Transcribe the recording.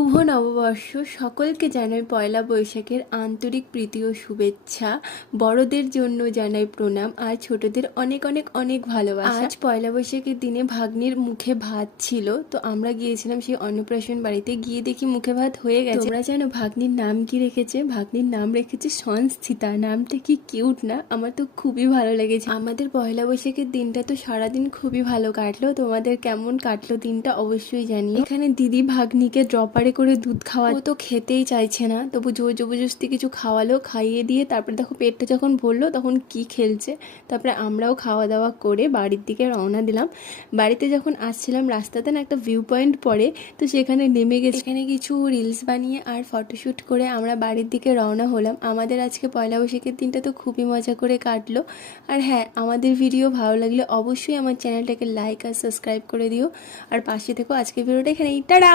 শুভ নববর্ষ সকলকে জানাই পয়লা বৈশাখের আন্তরিক প্রীতি ও শুভেচ্ছা। বড়দের জন্য জানাই প্রণাম আর ছোটদের অনেক অনেক অনেক ভালোবাসা। আজ পয়লা বৈশাখের দিনে ভাগ্নির মুখে ভাত ছিল, তো আমরা গিয়েছিলাম সেই অন্নপ্রাশন বাড়িতে। গিয়ে দেখি মুখে ভাত হয়ে গেছে। তোমরা জানো ভাগ্নির নাম কি রেখেছে? ভাগ্নির নাম রেখেছে সংস্থিতা। নামটা কি কিউট না? আমার তো খুবই ভালো লেগেছে। আমাদের পয়লা বৈশাখের দিনটা তো সারাদিন খুবই ভালো কাটলো। তোমাদের কেমন কাটলো দিনটা অবশ্যই জানিও। এখানে দিদি ভাগ্নিকে ড্রপারে করে দুধ খাওয়া, ও তো খেতেই চাইছে না, তবু জোর জবরদস্তি কিছু খাওয়ালো, খাইয়ে দিয়ে তারপরে দেখো পেটটা যখন ভরলো তখন কি খেলছে। তারপরে আমরাও খাওয়া দাওয়া করে বাড়ির দিকে রওনা দিলাম। বাড়িতে যখন আসছিলাম রাস্তাতে না একটা ভিউ পয়েন্ট পড়ে, তো সেখানে নেমে গেছে। এখানে কিছু রিলস বানিয়ে আর ফটোশ্যুট করে আমরা বাড়ির দিকে রওনা হলাম। আমাদের আজকে পয়লা বৈশাখের দিনটা তো খুবই মজা করে কাটলো। আর হ্যাঁ, আমাদের ভিডিও ভালো লাগলে অবশ্যই আমার চ্যানেলটাকে লাইক আর সাবস্ক্রাইব করে দিও। আর পাশে থেকো। আজকের ভিডিওটা এখানেই, টাটা।